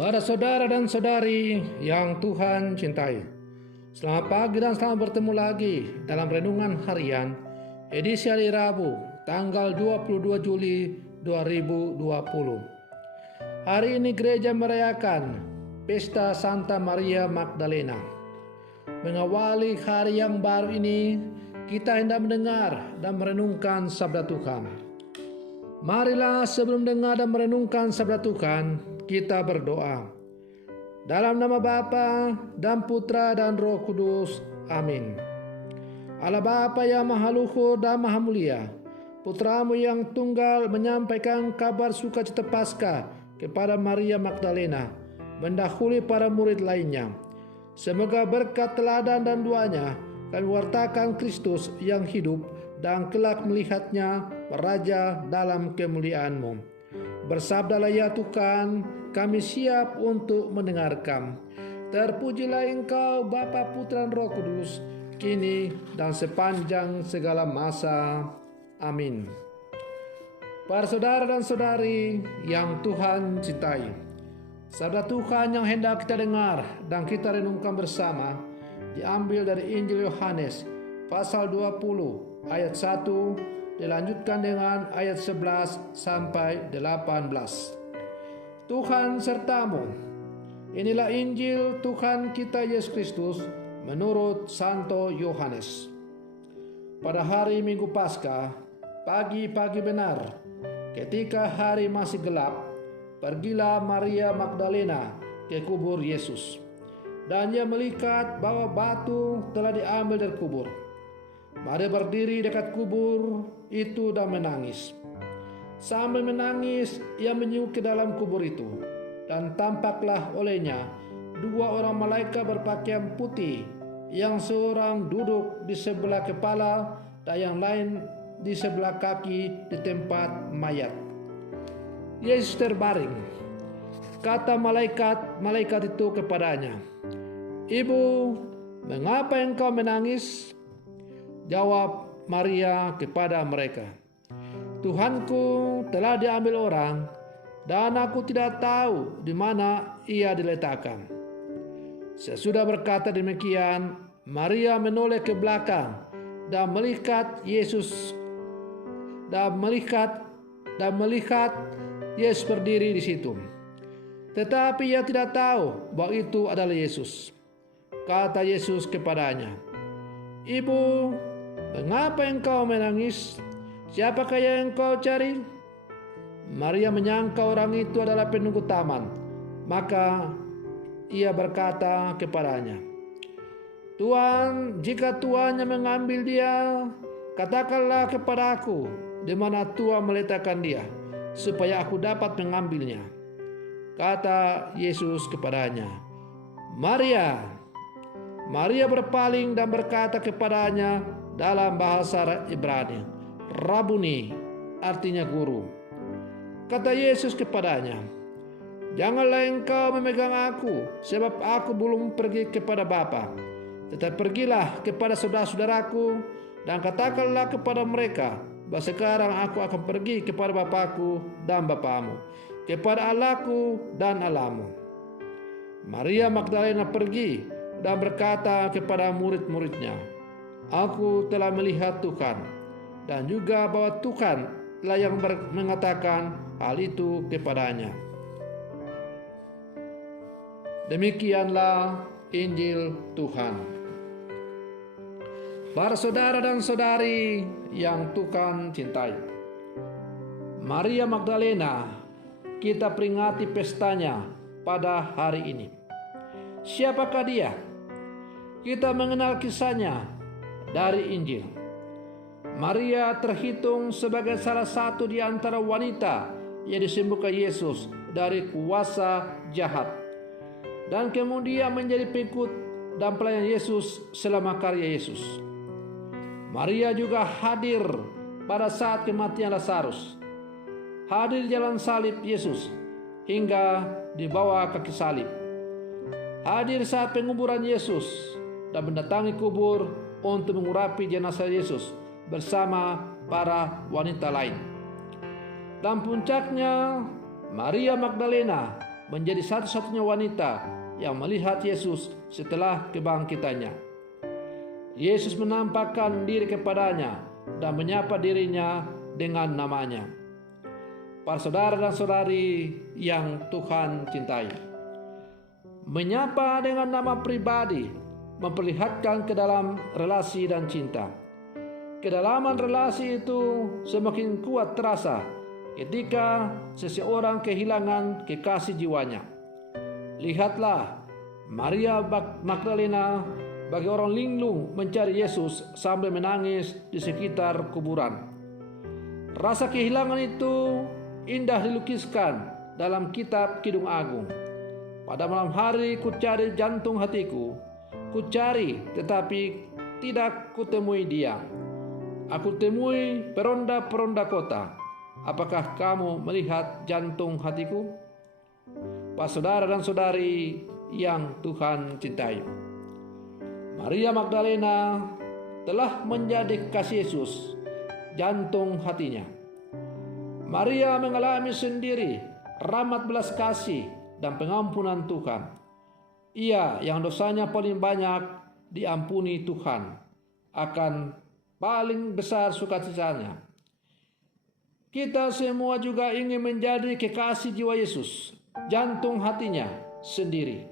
Para saudara dan saudari yang Tuhan cintai, selamat pagi dan selamat bertemu lagi dalam Renungan Harian edisi hari Rabu tanggal 22 Juli 2020. Hari ini gereja merayakan Pesta Santa Maria Magdalena. Mengawali hari yang baru ini, kita hendak mendengar dan merenungkan sabda Tuhan. Marilah sebelum dengar dan merenungkan sabda Tuhan, kita berdoa. Dalam nama Bapa dan Putra dan Roh Kudus. Amin. Allah Bapa yang Maha Luhur dan Maha Mulia, Putramu yang tunggal menyampaikan kabar sukacita Paskah kepada Maria Magdalena, mendahului para murid lainnya. Semoga berkat teladan dan doanya kami wartakan Kristus yang hidup dan kelak melihatnya meraja dalam kemuliaan-Mu. Bersabdalah ya Tuhan, kami siap untuk mendengarkan. Terpujilah Engkau Bapa, Putra dan Roh Kudus, kini dan sepanjang segala masa. Amin. Para saudara dan saudari yang Tuhan cintai, sabda Tuhan yang hendak kita dengar dan kita renungkan bersama diambil dari Injil Yohanes pasal 20 ayat 1, dilanjutkan dengan ayat 11 sampai 18. Tuhan sertamu. Inilah Injil Tuhan kita Yesus Kristus menurut Santo Yohanes. Pada hari Minggu Paskah, pagi-pagi benar, ketika hari masih gelap, pergilah Maria Magdalena ke kubur Yesus. Dan ia melihat bahwa batu telah diambil dari kubur. Maria berdiri dekat kubur itu dan menangis. Sambil menangis, ia menyuk ke dalam kubur itu, dan tampaklah olehnya dua orang malaikat berpakaian putih, yang seorang duduk di sebelah kepala dan yang lain di sebelah kaki di tempat mayat. Yesus terbaring. Kata malaikat itu kepadanya, "Ibu, mengapa engkau menangis?" Jawab Maria kepada mereka, "Tuhanku telah diambil orang, dan aku tidak tahu di mana ia diletakkan." Sesudah berkata demikian, Maria menoleh ke belakang dan melihat Yesus berdiri di situ. Tetapi ia tidak tahu bahwa itu adalah Yesus. Kata Yesus kepadanya, "Ibu, mengapa engkau menangis? Siapakah yang engkau cari?" Maria menyangka orang itu adalah penunggu taman. Maka ia berkata kepadanya, "Tuan, jika Tuan yang mengambil dia, katakanlah kepada aku di mana Tuan meletakkan dia, supaya aku dapat mengambilnya." Kata Yesus kepadanya, "Maria." Maria berpaling dan berkata kepadanya dalam bahasa Ibrani, "Rabuni," artinya guru. Kata Yesus kepadanya, "Janganlah engkau memegang aku, sebab aku belum pergi kepada Bapa. Tetapi pergilah kepada saudara-saudaraku dan katakanlah kepada mereka bahwa sekarang aku akan pergi kepada Bapakku dan Bapamu, kepada Allahku dan Allahmu." Maria Magdalena pergi dan berkata kepada murid-muridnya, "Aku telah melihat Tuhan," dan juga bahwa Tuhan telah yang mengatakan hal itu kepadanya. Demikianlah Injil Tuhan. Para saudara dan saudari yang Tuhan cintai, Maria Magdalena kita peringati pestanya pada hari ini. Siapakah dia? Kita mengenal kisahnya dari Injil. Maria terhitung sebagai salah satu di antara wanita yang disembuhkan Yesus dari kuasa jahat, dan kemudian menjadi pengikut dan pelayan Yesus selama karya Yesus. Maria juga hadir pada saat kematian Lazarus, hadir di jalan salib Yesus hingga dibawa kaki salib, hadir saat penguburan Yesus dan mendatangi kubur untuk mengurapi jenazah Yesus bersama para wanita lain. Dan puncaknya, Maria Magdalena menjadi satu-satunya wanita yang melihat Yesus setelah kebangkitannya. Yesus menampakkan diri kepadanya dan menyapa dirinya dengan namanya. Para saudara dan saudari yang Tuhan cintai, menyapa dengan nama pribadi memperlihatkan ke dalam relasi dan cinta. Kedalaman relasi itu semakin kuat terasa ketika seseorang kehilangan kekasih jiwanya. Lihatlah, Maria Magdalena bagi orang linglung mencari Yesus sambil menangis di sekitar kuburan. Rasa kehilangan itu indah dilukiskan dalam kitab Kidung Agung. Pada malam hari ku cari jantung hatiku, ku cari tetapi tidak kutemui dia. Aku temui peronda-peronda kota. Apakah kamu melihat jantung hatiku? Para saudara dan saudari yang Tuhan cintai, Maria Magdalena telah menjadi kekasih Yesus, jantung hatinya. Maria mengalami sendiri rahmat belas kasih dan pengampunan Tuhan. Ia yang dosanya paling banyak diampuni Tuhan akan paling besar sukacitanya. Kita semua juga ingin menjadi kekasih jiwa Yesus, jantung hatinya sendiri.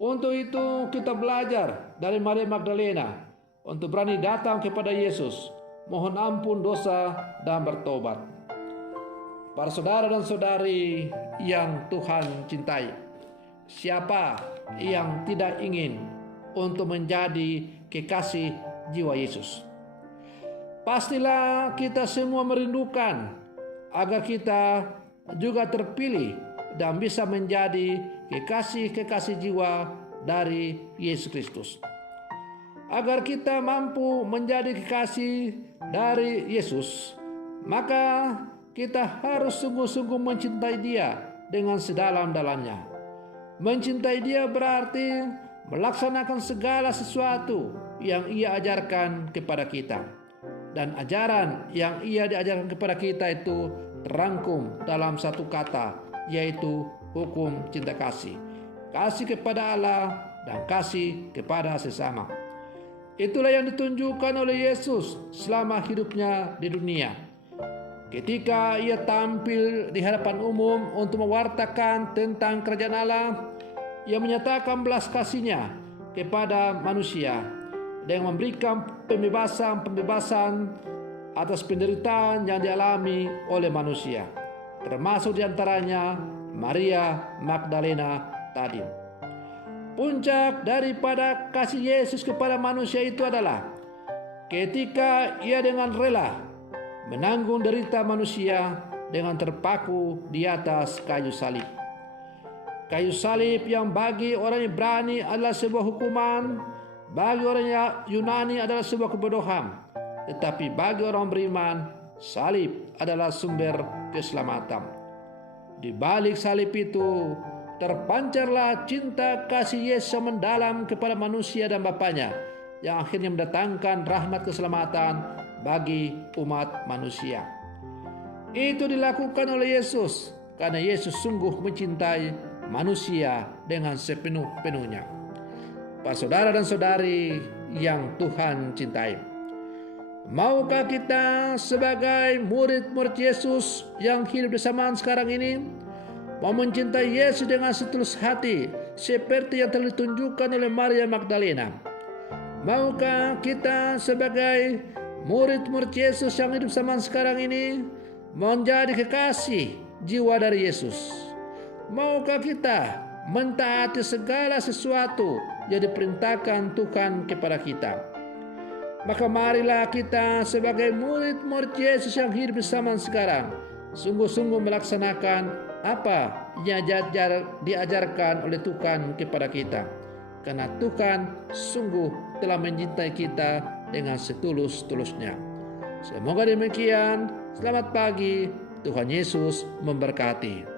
Untuk itu kita belajar dari Maria Magdalena untuk berani datang kepada Yesus, mohon ampun dosa dan bertobat. Para saudara dan saudari yang Tuhan cintai, siapa yang tidak ingin untuk menjadi kekasih jiwa Yesus? Pastilah kita semua merindukan agar kita juga terpilih dan bisa menjadi kekasih-kekasih jiwa dari Yesus Kristus. Agar kita mampu menjadi kekasih dari Yesus, maka kita harus sungguh-sungguh mencintai Dia dengan sedalam-dalamnya. Mencintai Dia berarti melaksanakan segala sesuatu yang Ia ajarkan kepada kita. Dan ajaran yang Ia diajarkan kepada kita itu terangkum dalam satu kata, yaitu hukum cinta kasih. Kasih kepada Allah dan kasih kepada sesama. Itulah yang ditunjukkan oleh Yesus selama hidupnya di dunia. Ketika Ia tampil di hadapan umum untuk mewartakan tentang kerajaan Allah, Ia menyatakan belas kasih-Nya kepada manusia dengan memberikan pembebasan atas penderitaan yang dialami oleh manusia, termasuk diantaranya Maria Magdalena tadi. Puncak daripada kasih Yesus kepada manusia itu adalah ketika Ia dengan rela menanggung derita manusia dengan terpaku di atas kayu salib. Kayu salib yang bagi orang Ibrani adalah sebuah hukuman, bagi orang Yunani adalah sebuah kebodohan, tetapi bagi orang beriman, salib adalah sumber keselamatan. Di balik salib itu terpancarlah cinta kasih Yesus yang mendalam kepada manusia dan Bapanya, yang akhirnya mendatangkan rahmat keselamatan bagi umat manusia. Itu dilakukan oleh Yesus karena Yesus sungguh mencintai manusia dengan sepenuh-penuhnya. Para saudara dan saudari yang Tuhan cintai, maukah kita sebagai murid-murid Yesus yang hidup di zaman sekarang ini mau mencintai Yesus dengan setulus hati seperti yang telah ditunjukkan oleh Maria Magdalena? Maukah kita sebagai murid-murid Yesus yang hidup zaman sekarang ini menjadi kekasih jiwa dari Yesus? Maukah kita mentaati segala sesuatu yang diperintahkan Tuhan kepada kita? Maka marilah kita sebagai murid-murid Yesus yang hidup di zaman sekarang sungguh-sungguh melaksanakan apa yang diajarkan oleh Tuhan kepada kita. Karena Tuhan sungguh telah mencintai kita dengan setulus-tulusnya. Semoga demikian. Selamat pagi. Tuhan Yesus memberkati.